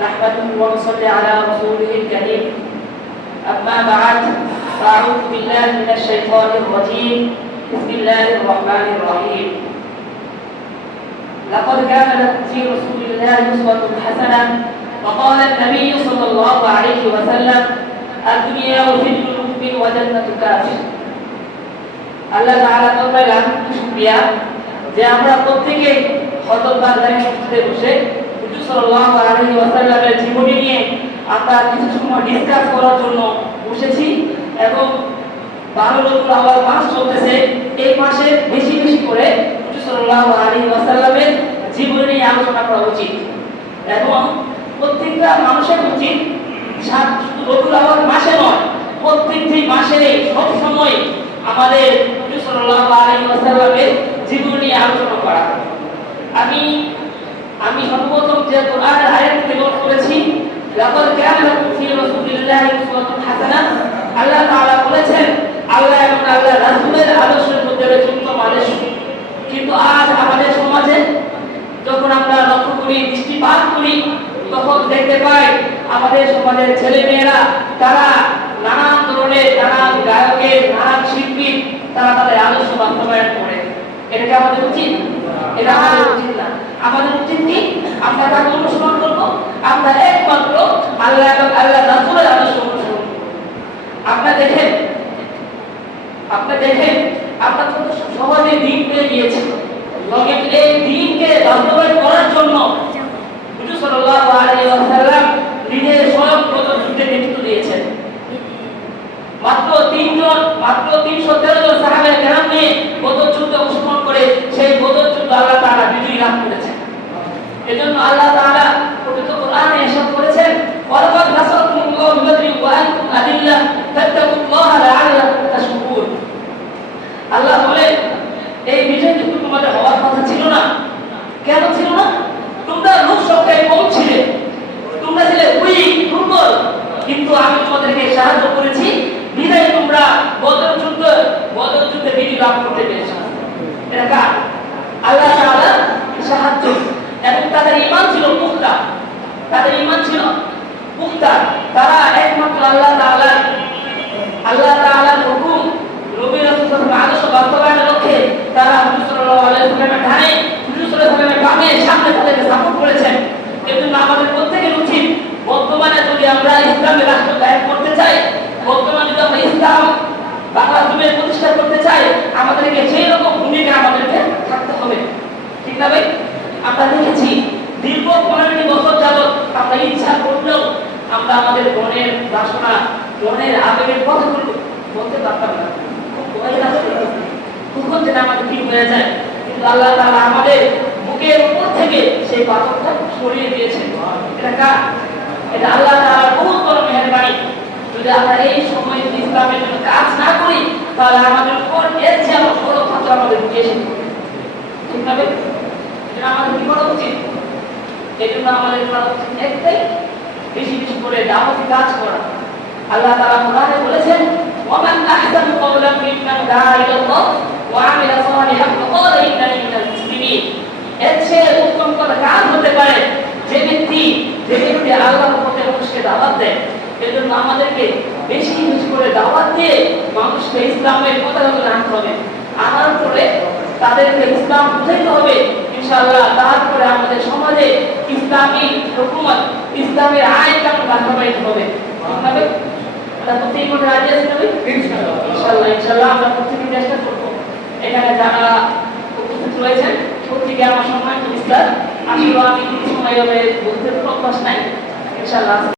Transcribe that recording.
نحمده ونصلي على رسوله الكريم أما بعد فأعوذ بالله من الشيطان الرجيم بسم الله الرحمن الرحيم لقد كان لكم في رسول الله أسوة حسنة وقال النبي صلى الله عليه وسلم الدنيا سجن المؤمن وجنة كافر আল্লাহ তাআলা বলেন শুকরিয়া যে আমরা প্রত্যেককে হতবাগারে মসজিদে বসে হুজুর সাল্লাল্লাহু আলাইহি ওয়াসাল্লামের জীবনী নিয়ে আমরা কিছু সময় ডিসকাস করার জন্য বসেছি এবং 12 রবিউল আউয়াল মাস চলতেছে। এই মাসে বেশি বেশি করে হুজুর সাল্লাল্লাহু আলাইহি ওয়াসাল্লামের জীবনী নিয়ে আলোচনা করা উচিত এবং প্রত্যেকটা মানুষের উচিত শুধু রবিউল আউয়াল মাসে নয়, প্রত্যেকটি মাসে সব সময় আমাদের হুজুর সাল্লাল্লাহু আলাইহি ওয়াসাল্লামের জীবনী নিয়ে আলোচনা করা। আমি সর্বপ্রথম যে কোরআনের আয়াত তেলাওয়াত করেছি, লাকাদ কানা লাকুম ফি রাসূলিল্লাহি উসওয়াতুন হাসানাহ, আল্লাহ তাআলা বলেছেন আল্লাহ এবং আল্লাহর রাসূলের আদর্শের মধ্যে রয়েছে উত্তম আদর্শ। কিন্তু আজ আমাদের সমাজে যখন আমরা লক্ষ্য করি, দৃষ্টিপাত করি, তখন দেখতে পাই আমাদের সমাজের ছেলে মেয়েরা তারা নানান ধরনের নানান গায়কের নানান শিল্পী তারা তাদের আদর্শ বাস্তবায়ন করে। এটা কি আমাদের উচিত? এটা আমাদের উচিত না। আমাদের উচিত কি? আমরা তাকে অনুসরণ করব, আমরা একমাত্র আল্লাহ এবং আল্লাহ রাসূলের আদর্শ অনুসরণ করব। আপনারা দেখেন আমরা তো সহজে দিন পেয়ে গিয়েছি, লগে এই দিনকে বাস্তবায়ন করার জন্য হুজুর সাল্লাল্লাহু আলাইহি ওয়াসাল্লাম নিজের স্বয়ং যুদ্ধে নেতৃত্ব দিয়েছেন। মাত্র 313 জন সাহাবায়ে কেরাম নিয়ে বদর যুদ্ধে অংশগ্রহণ করে সেই বদর যুদ্ধ আল্লাহ তাআলা বিজয়ী লাভ করেছেন। এজন্য আল্লাহ তাআলা পবিত্র কোরআনে ইরশাদ করেছেন, ওয়ালাকাদ নাসারাকুমুল্লাহু বিবদরিন ওয়া আনতুম আদিল্লাহ ফাত্তাকুল্লাহা লাআল্লাকুম তাশকুরুন। আল্লাহ বলেন এই বিজয় যুদ্ধ তোমাদের হওয়ার কথা ছিল না। কেন ছিল না? তোমরা লোক সংখ্যায় কম ছিলে, তোমরা ছিলে দুর্বল, কিন্তু আমি তোমাদেরকে সাহায্য করেছি বিদায় তোমরা বদর যুদ্ধে বিজয় লাভ করতে পেরেছ। এটা কার? আল্লাহ তাআলার সাহায্য। এবং তাদের ঈমান ছিল পুখতা, তারা একমাত্র আল্লাহ তাআলার হুকুম নবী রাসূলের আদর্শ বাস্তবায়নের লক্ষ্যে তারা হুজুর সাল্লাল্লাহু আলাইহি ওয়াসাল্লামের ডানে, হুজুর সাল্লাল্লাহু আলাইহি ওয়াসাল্লামের বামে, সামনে তাদেরকে সাপোর্ট করেছেন। এজন্য আমাদের প্রত্যেকের উচিত বর্তমানে যদি আমরা ইসলামের রাষ্ট্র কায়েম করতে চাই, বর্তমানে যদি আমরা ইসলাম বাংলা জমিনে প্রতিষ্ঠা করতে চাই, আমাদেরকে সেই রকম ভূমিকা আমাদেরকে থাকতে হবে। ঠিক না ভাই? আমরা দেখেছি দীর্ঘ 15 বছর যাবত আমরা ইচ্ছা করলেও আমরা আমাদের মনের বাসনা, মনের আবেগের কথাগুলো বলতে পারতাম না। কখন যেন আমাদের কি হয়ে যায়, কিন্তু আল্লাহ তাআলা আমাদের বুকের উপর থেকে সেই পাথরটা সরিয়ে দিয়েছেন। এটা আল্লাহ তাআলার বহুত বড় মেহেরবানি। যদি আমরা এই সময়ে ইসলামের জন্য কাজ না করি, তাহলে আমাদের উপর এর চেয়ে বড় পাথর আমাদের বুকে এসে পড়বে। ঠিক না? এটা আমাদের কি করা উচিত? এই জন্য আমাদের করা উচিত একটাই, বেশি বেশি করে দাওয়াতি কাজ করা। আল্লাহ তাআলা কোরআনে বলেছেন, ওয়ামান আহসানু কওলান মিম্মান দাআ ইলাল্লাহ ওয়া আমিলা সালিহান ওয়া ক্বালা ইন্নানি মিনাল মুসলিমিন। এর চেয়ে উত্তম কোন কাজ হতে পারে যে ব্যক্তি আল্লাহর পথে মানুষকে দাওয়াত দেয়। এজন্য আমাদেরকে বেশি বেশি করে দাওয়াত দিয়ে মানুষকে ইসলামের পতাকা আনতে হবে। আনার পরে তাদেরকে ইসলাম বুঝাইতে হবে ইনশাআল্লাহ। তারপরে আমাদের সমাজে ইসলামী হুকুমত, ইসলামের আইন কানুন বাস্তবায়িত হবে। আমরা প্রত্যেক মনে রাজি আছি না ভাই? ইনশাআল্লাহ আমরা প্রত্যেকে চেষ্টা করব। এখানে যারা উপস্থিত রয়েছেন প্রত্যেকে আমার সম্মানিত ইসলাম আসলে আমি কিছু সময় বলতে অভ্যাস নাই ইনশাআল্লাহ।